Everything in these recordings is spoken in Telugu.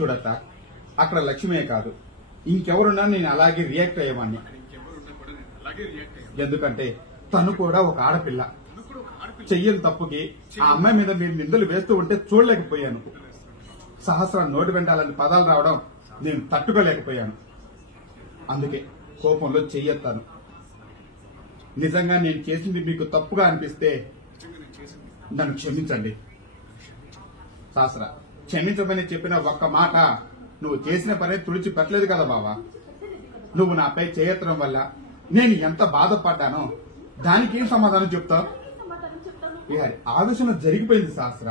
చూడట అక్కడ లక్ష్మే కాదు ఇంకెవరున్నా నేను అలాగే రియాక్ట్ అయ్యేవాడిని. ఎందుకంటే తను కూడా ఒక ఆడపిల్ల. చెయ్యని తప్పుకి ఆ అమ్మాయి మీద మీరు నిందలు వేస్తూ ఉంటే చూడలేకపోయాను. సహస్రం నోటి వెంటాలని పదాలు రావడం నేను తట్టుకోలేకపోయాను. అందుకే కోపంలో చెయ్యెత్తాను. నిజంగా నేను చేసింది మీకు తప్పుగా అనిపిస్తే నన్ను క్షమించండి. సహస్ర, క్షమించమని చెప్పిన ఒక్క మాట నువ్వు చేసిన పని తుడిచి పెట్టలేదు కదా బావా. నువ్వు నాపై చేయెత్తడం వల్ల నేను ఎంత బాధపడ్డానో దానికి ఏం సమాధానం చెప్తావు? ఆవేశంలో జరిగిపోయింది సహస్ర.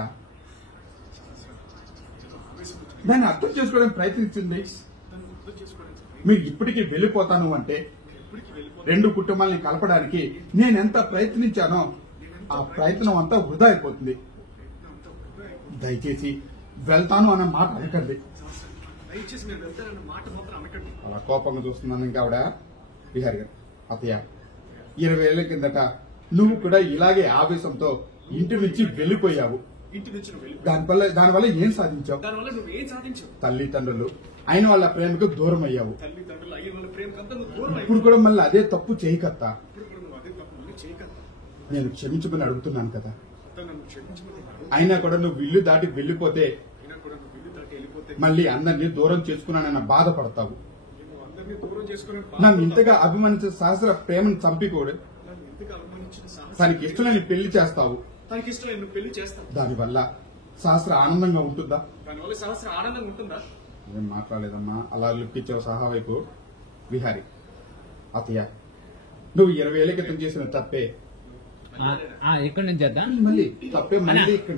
దాన్ని అర్థం చేసుకోవడానికి ప్రయత్నించింది. మీరు ఇప్పటికీ వెళ్లిపోతాను అంటే రెండు కుటుంబాలని కలపడానికి నేనెంత ప్రయత్నించానో ఆ ప్రయత్నం అంతా వృధా అయిపోతుంది. దయచేసి వెళ్తాను అన్న మాట అనకండి. అలా కోపంగా చూస్తున్నాను ఇంకా ఆవిడ. బిహారీ గారు, అత్తయ్య 20 ఏళ్ల కిందట నువ్వు కూడా ఇలాగే ఆవేశంతో ఇంటి నుంచి వెళ్లిపోయావు. దానివల్ల ఏం సాధించావు? తల్లిదండ్రులు అయిన వాళ్ళ ప్రేమకు దూరం అయ్యావు. ఇప్పుడు కూడా మళ్ళీ అదే తప్పు చేయకత్తా. నేను క్షమించుకుని అడుగుతున్నాను కదా. అయినా కూడా నువ్వు ఇల్లు దాటి వెళ్లిపోతే మళ్ళీ అందరినీ దూరం చేసుకున్నానన్న బాధపడతావు. నన్ను ఇంతగా అభిమానించిన సహస్ర ప్రేమను చంపికోడు తనకి ఇష్టమైన పెళ్లి చేస్తావు. దానివల్ల సహస్ర ఆనందంగా ఉంటుందా? ఏం మాట్లాడలేదమ్మా. అలా లుక్కిచ్చావు సహా వైపు. విహారీ, అతయ్య నువ్వు 20 ఏళ్ల క్రితం చేసిన తప్పే ఇక్కడ నుంచి మళ్ళీ తప్పే మళ్ళీ ఇక్కడ